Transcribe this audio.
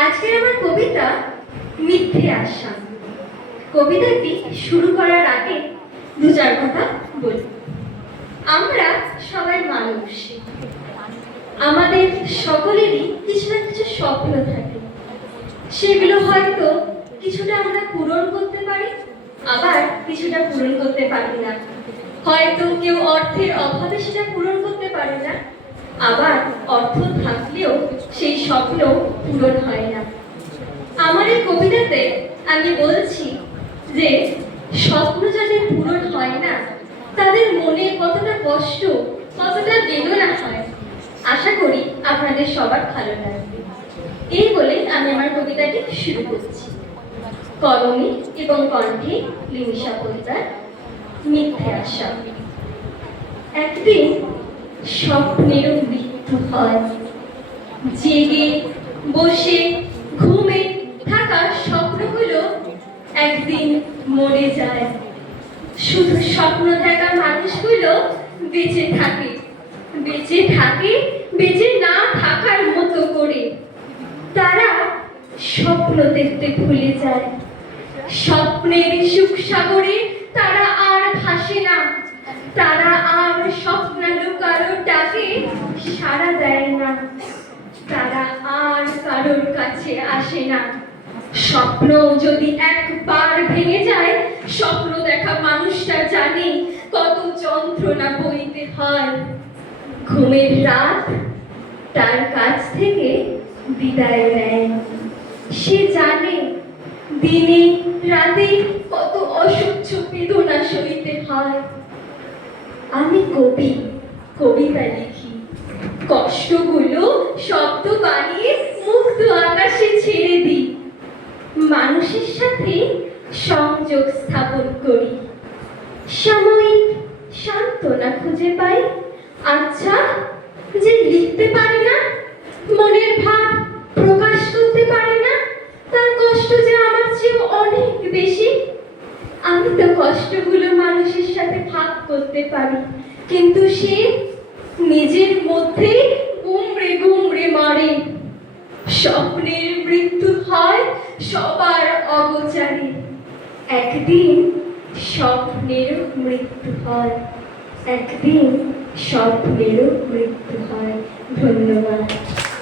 আজকের আমার কবিতা মিথ্যে আশা। কবিতাটি শুরু করার আগে দু চার কথা বলি। আমরা সবাই মানুষ, আমাদের সকলেরই কিছু না কিছু স্বপ্ন থাকে। সেগুলো হয়তো কিছুটা আমরা পূরণ করতে পারি, আবার কিছুটা পূরণ করতে পারি না। হয়তো কেউ অর্থের অভাবে সেটা পূরণ করতে পারে না, আবার অর্থ থাকলেও সেই স্বপ্ন পূরণ হয় না। আমার এই কবিতাতে আমি বলছি যে স্বপ্ন যাদের পূরণ হয় না তাদের মনে কতটা কষ্ট, কতটা বেদনা হয়। আশা করি আপনাদের সবার ভালো লাগবে। এই বলে আমি আমার কবিতাটি শুরু করছি। কলমে এবং কণ্ঠে লিমিশা পরিবার, মিথ্যে আশা। একদিন স্বপ্নেরও মৃত্যু হয়। জেগে বসে ঘুমে থাকা স্বপ্নগুলো একদিন মরে যায়। শুধু স্বপ্ন দেখা মানুষগুলো বেঁচে থাকে, বেঁচে থাকে বেঁচে না থাকার মতো করে। তারা স্বপ্ন দেখতে ভুলে যায়। স্বপ্নের সুখ সাগরে তারা আর ভাসে না, তারা আর স্বপ্নালু কারোর ডাকে সাড়া দেয় না, তারা আর কারোর কাছে আসে না। স্বপ্ন যদি একবার ভেঙে যায়, স্বপ্ন দেখা মানুষটা জানে কত যন্ত্রণা বইতে হয়। ঘুমের রাত তার কাছ থেকে বিদায় নেয়। সে জানে দিনে রাতে কত অসহ্য বেদনা সইতে হয়। আমি কবি, কবিতা লিখি, কষ্টগুলো শব্দ বানিয়ে মুক্ত আকাশে ছেড়ে দিই। মানুষের সাথে সংযোগ স্থাপন করি, সাময়িক সান্ত্বনা খুঁজে পাই। আচ্ছা, যে লিখতে পারে না, মনের ভাব প্রকাশ করতে পারে না, তার কষ্ট যে আমার চেয়ে অনেক বেশি। আমি তো কষ্টগুলো মানুষের সাথে ভাগ করতে পারি, কিন্তু সে নিজের মধ্যে গুমড়ে গুমড়ে মরে। স্বপ্নের মৃত্যু হয় সবার অগোচরে। একদিন স্বপ্নেরও মৃত্যু হয়, একদিন স্বপ্নেরও মৃত্যু হয়। ধন্যবাদ।